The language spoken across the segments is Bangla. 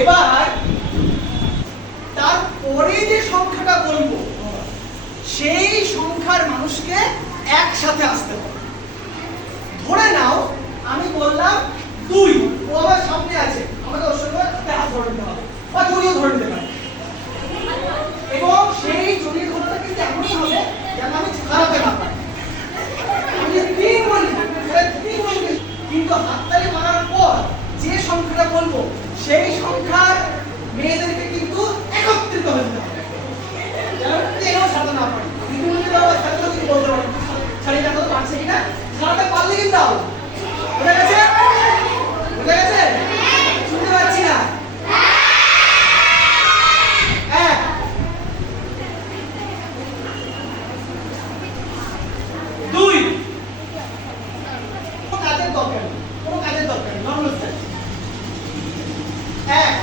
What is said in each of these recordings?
এবার তারপরে যে সংখ্যাটা বলবো সেই সংখ্যার মানুষকে একসাথে আসতে হবে। ধরে নাও আমি বললাম 2, ও আমার সামনে আছে, আমাকে ওর সঙ্গে হাত ধরে নিতে হবে বা জড়িয়ে ধরে নিতে পারে, এবং সেই জড়িয়ে ধরাটা কিন্তু এমনই হবে যেন আমি হারাতে না পারি। আমি 3 বলি, কিন্তু হাততালি মারার পর যে সংখ্যাটা বলবো সেই সংখ্যার মেয়েদেরকে কিন্তু একত্রিত হতে হবে, যেন কেউ সাথে না পারে। কিন্তু বলতে পারি শাড়িটা তো পারছে কিনা, সারাতে পারলে কিন্তু দাও। বুঝে গেছে? বুঝে গেছে? শুনতে পাচ্ছি না। 1 2 কোনো কাজের দরকার নেই, কোনো কাজের দরকার নেই, নর্মাল স্টাইল। 1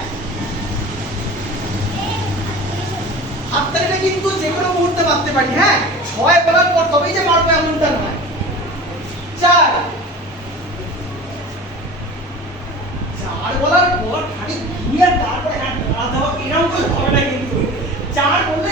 হাততালিটা কিন্তু যে কোনো মুহূর্তে মারতে পারি, হ্যাঁ 6 বলার পর তবেই যে মারবো এমনটা নয়। 4 বলার পর খালি দুনিয়ার তারপরে হাত দেওয়া এরকম করে হবে না কিন্তু। 4 বললে